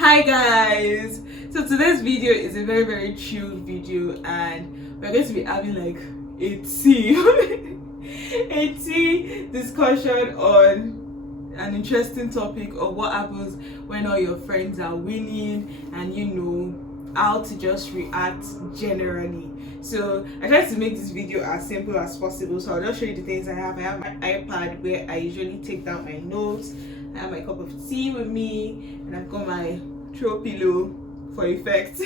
Hi guys, so today's video is a very chill video and we're going to be having like a tea a tea discussion on an interesting topic of what happens when all your friends are winning and you know how to just react generally. So I tried to make this video as simple as possible, so I'll just show you the things I have. I have my iPad where I usually take down my notes. I have my cup of tea with me and I've got my throw pillow for effect.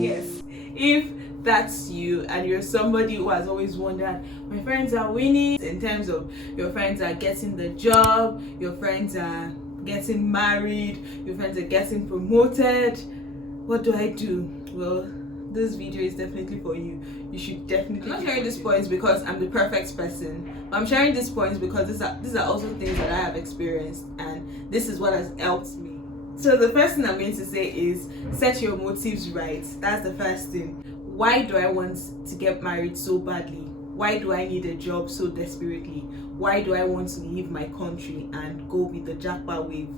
Yes, if that's you and you're somebody who has always wondered, my friends are winning in terms of your friends are getting the job, your friends are getting married, your friends are getting promoted, what do I do? Well, this video is definitely for you. You should definitely. I'm not sharing these points because I'm the perfect person, but I'm sharing these points because these are also things that I have experienced and this is what has helped me. So the first thing I'm going to say is set your motives right. That's the first thing. Why do I want to get married so badly? Why do I need a job so desperately? Why do I want to leave my country and go with the jackpot wave?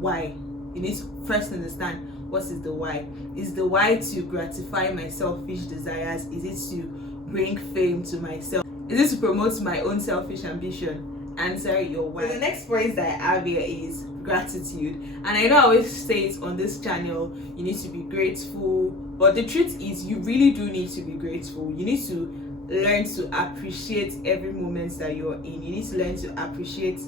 Why? You need to first understand what is the why. Is the why to gratify my selfish desires? Is it to bring fame to myself? Is it to promote my own selfish ambition? Answer your why. So the next point that I have here is gratitude. And I know I always say it on this channel, you need to be grateful, but the truth is you really do need to be grateful. You need to learn to appreciate every moment that you're in. You need to learn to appreciate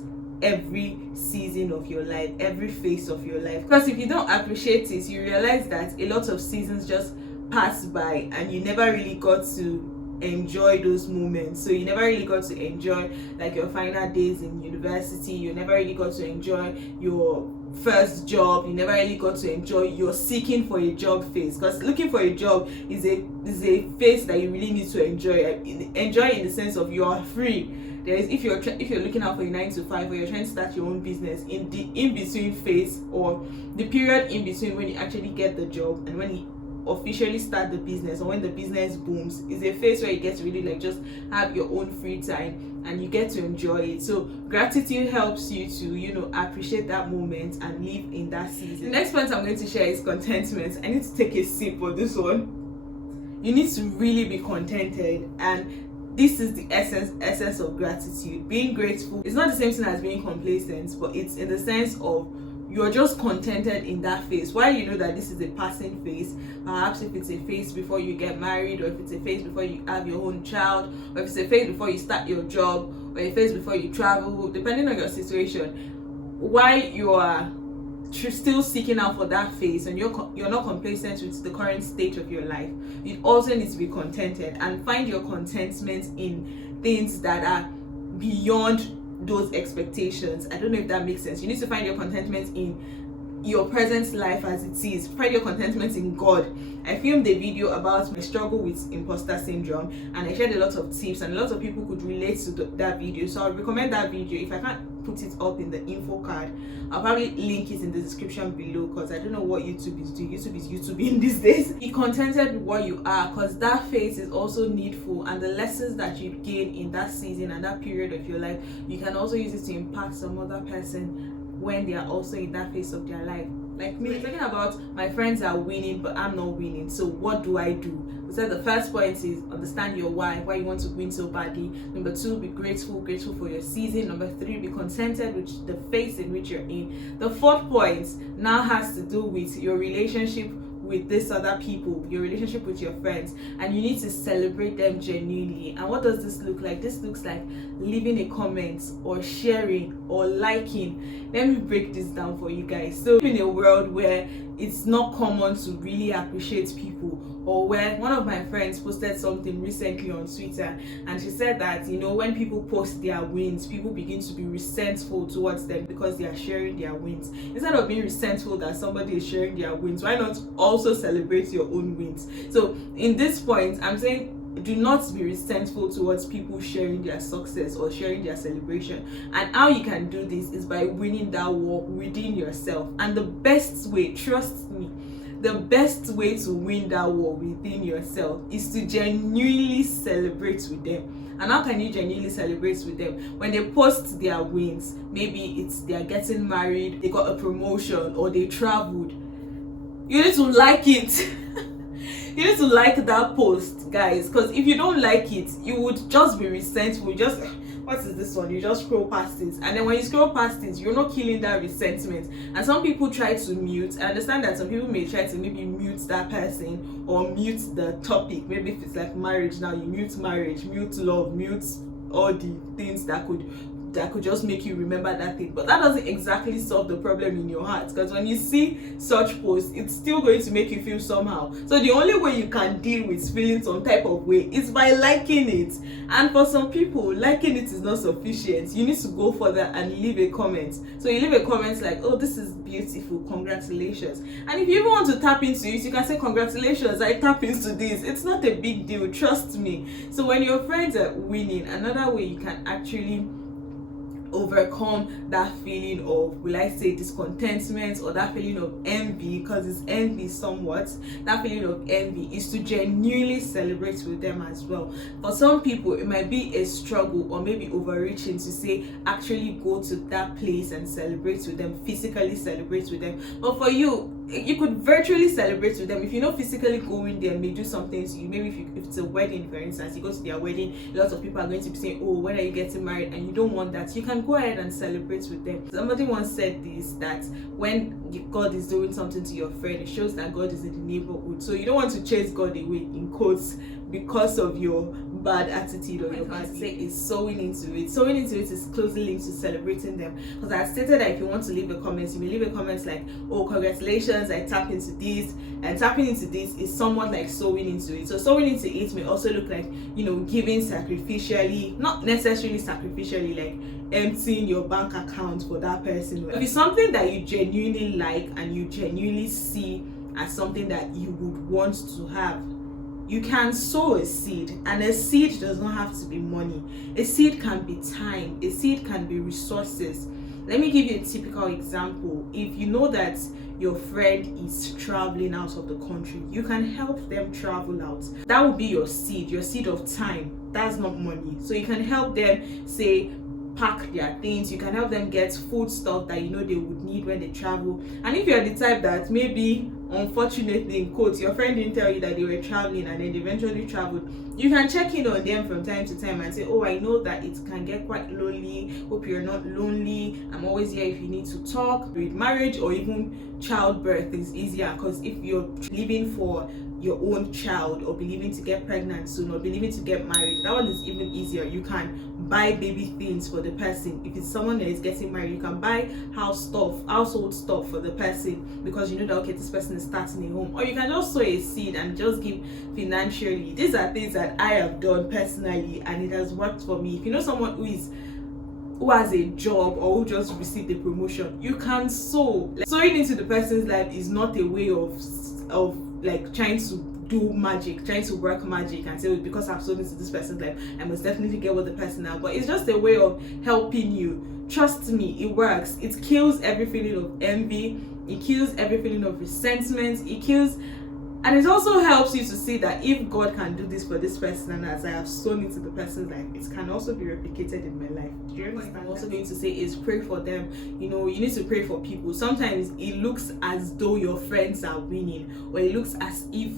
every season of your life, every phase of your life, because if you don't appreciate it, you realize that a lot of seasons just pass by and you never really got to enjoy those moments. So you never really got to enjoy like your final days in university, you never really got to enjoy your first job, you never really got to enjoy your seeking for a job phase, because looking for a job is a phase that you really need to enjoy in the sense of you are free. There is, if you're looking out for a 9 to 5 or you're trying to start your own business, in the in-between phase or the period in between when you actually get the job and when you officially start the business or when the business booms, is a phase where you get to really like just have your own free time and you get to enjoy it. So gratitude helps you to, you know, appreciate that moment and live in that season. The next point I'm going to share is contentment. I need to take a sip for this one. You need to really be contented, and this is the essence of gratitude. Being grateful is not the same thing as being complacent, but it's in the sense of you're just contented in that phase. While you know that this is a passing phase, perhaps if it's a phase before you get married, or if it's a phase before you have your own child, or if it's a phase before you start your job, or a phase before you travel, depending on your situation, while you are still seeking out for that phase and you're not complacent with the current state of your life, you also need to be contented and find your contentment in things that are beyond those expectations. I don't know if that makes sense. You need to find your contentment in your present life as it is. Find your contentment in God. I filmed a video about my struggle with imposter syndrome and I shared a lot of tips and a lot of people could relate to that video, so I'll recommend that video. If I can't put it up in the info card, I'll probably link it in the description below, because I don't know what YouTube is doing. YouTube is YouTubing these days. Be contented with what you are, because that phase is also needful, and the lessons that you gain in that season and that period of your life, you can also use it to impact some other person when they are also in that phase of their life. Like me, we're talking about my friends are winning but I'm not winning, so what do I do? We said the first point is understand your why you want to win so badly. Number 2, be grateful for your season. Number 3, be contented with the phase in which you're in. The fourth point now has to do with your relationship with these other people, your relationship with your friends, and you need to celebrate them genuinely. And what does this look like? This looks like leaving a comment or sharing or liking. Let me break this down for you guys. So in a world where it's not common to really appreciate people, or where one of my friends posted something recently on Twitter and she said that, you know, when people post their wins, people begin to be resentful towards them because they are sharing their wins. Instead of being resentful that somebody is sharing their wins, why not also celebrate your own wins? So in this point, I'm saying do not be resentful towards people sharing their success or sharing their celebration. And how you can do this is by winning that war within yourself. And the best way, trust me, the best way to win that war within yourself is to genuinely celebrate with them. And how can you genuinely celebrate with them when they post their wins? Maybe it's they're getting married, they got a promotion, or they traveled. You need to like it. You need to like that post, guys, because if you don't like it, you would just be resentful. Just, what is this one? You just scroll past it, and then when you scroll past it, you're not killing that resentment. And some people try to mute. I understand that some people may try to maybe mute that person or mute the topic. Maybe if it's like marriage now, you mute marriage, mute love, mute all the things that could just make you remember that thing. But that doesn't exactly solve the problem in your heart, because when you see such posts, it's still going to make you feel somehow. So the only way you can deal with feeling some type of way is by liking it. And for some people, liking it is not sufficient. You need to go further and leave a comment. So you leave a comment like, oh, this is beautiful, congratulations. And if you even want to tap into it, you can say, congratulations, I tap into this. It's not a big deal, trust me. So when your friends are winning, another way you can actually overcome that feeling of, will I say, discontentment, or that feeling of envy, because it's envy somewhat, that feeling of envy, is to genuinely celebrate with them as well. For some people, it might be a struggle or maybe overreaching to say actually go to that place and celebrate with them, physically celebrate with them. But for you, you could virtually celebrate with them. If you're not physically going there, may do something to you. Maybe if it's a wedding, for instance, you go to their wedding, lots of people are going to be saying, oh, when are you getting married? And you don't want that. You can go ahead and celebrate with them. Somebody once said this, that when God is doing something to your friend, it shows that God is in the neighborhood. So you don't want to chase God away, in quotes, because of your bad attitude or your bad say is sowing into it. Sowing into it is closely linked to celebrating them. Because I stated that if you want to leave a comment, you may leave a comment like, oh, congratulations, I tap into this. And tapping into this is somewhat like sowing into it. So sowing into it may also look like, you know, giving sacrificially, not necessarily sacrificially, like emptying your bank account for that person. If it's something that you genuinely like and you genuinely see as something that you would want to have, you can sow a seed. And a seed does not have to be money. A seed can be time. A seed can be resources. Let me give you a typical example. If you know that your friend is traveling out of the country, you can help them travel out. That would be your seed of time. That's not money. So you can help them, say, pack their things. You can help them get food stuff that you know they would need when they travel. And if you're the type that maybe, unfortunately, in quotes, your friend didn't tell you that they were traveling and then they eventually traveled, you can check in on them from time to time and say, oh, I know that it can get quite lonely. Hope you're not lonely. I'm always here if you need to talk. With marriage or even childbirth is easier, because if you're living for your own child or believing to get pregnant soon or believing to get married, that one is even easier. You can buy baby things for the person. If it's someone that is getting married, you can buy household stuff for the person, because you know that, okay, this person is starting a home. Or you can just sow a seed and just give financially. These are things that I have done personally and it has worked for me. If you know someone who has a job or who just received a promotion, you can sow. Like, sowing into the person's life is not a way of like trying to do magic, trying to work magic and say, because I've sown into this person's life, I must definitely get what the person has. But it's just a way of helping you. Trust me, it works. It kills every feeling of envy. It kills every feeling of resentment. And it also helps you to see that if God can do this for this person, and as I have sown into the person's life, it can also be replicated in my life. Do you understand? What I'm also going to say is pray for them. You know, you need to pray for people. Sometimes it looks as though your friends are winning, or it looks as if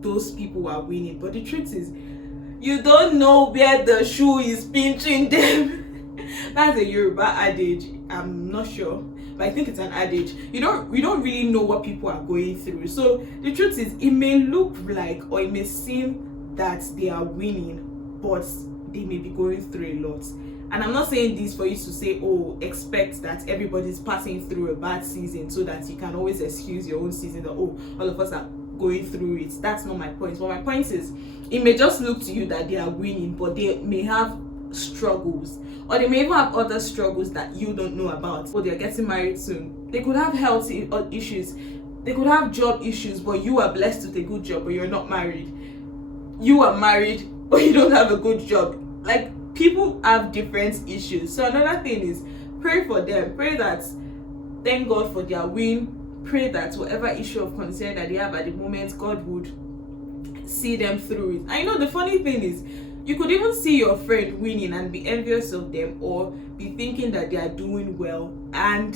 those people are winning. But the truth is, you don't know where the shoe is pinching them. That's a Yoruba adage. I'm not sure, but I think it's an adage. We don't really know what people are going through. So the truth is, it may look like, or it may seem that they are winning, but they may be going through a lot. And I'm not saying this for you to say, oh, expect that everybody's passing through a bad season so that you can always excuse your own season, that, oh, all of us are going through it. That's not my point. But my point is, it may just look to you that they are winning, but they may have struggles, or they may even have other struggles that you don't know about. Or they're getting married soon. They could have health issues. They could have job issues, but you are blessed with a good job, but you're not married. You are married, but you don't have a good job. Like, people have different issues. So another thing is, pray for them. Pray that, thank God for their win. Pray that whatever issue of concern that they have at the moment, God would see them through it. I know the funny thing is, You could even see your friend winning and be envious of them, or be thinking that they are doing well, and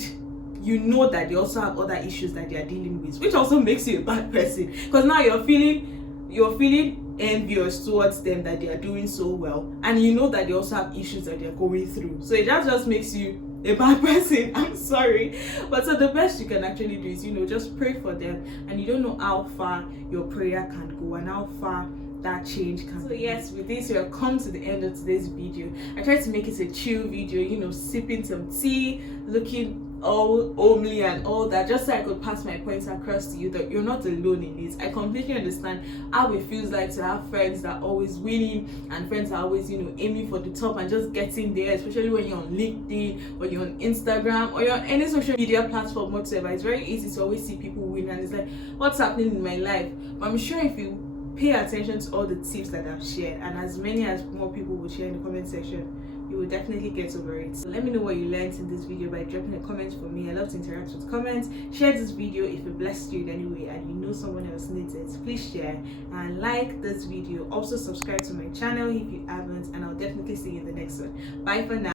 you know that they also have other issues that they are dealing with, which also makes you a bad person, because now you're feeling envious towards them that they are doing so well, and you know that they also have issues that they're going through. So it just makes you a bad person. I'm sorry. But so the best you can actually do is, just pray for them, and you don't know how far your prayer can go and how far that change can. So yes, with this we have come to the end of today's video. I tried to make it a chill video, sipping some tea, looking all homely and all that, just so I could pass my points across to you that you're not alone in this. I completely understand how it feels like to have friends that are always winning, and friends that are always aiming for the top and just getting there, especially when you're on LinkedIn or you're on Instagram or you're on any social media platform whatsoever. It's very easy to always see people win, and it's like, what's happening in my life? But I'm sure if you pay attention to all the tips that I've shared, and as many as more people will share in the comment section, you will definitely get over it. So let me know what you learned in this video by dropping a comment for me. I love to interact with comments. Share this video if it blessed you in any way and you know someone else needs it. Please share and like this video. Also subscribe to my channel if you haven't, and I'll definitely see you in the next one. Bye for now.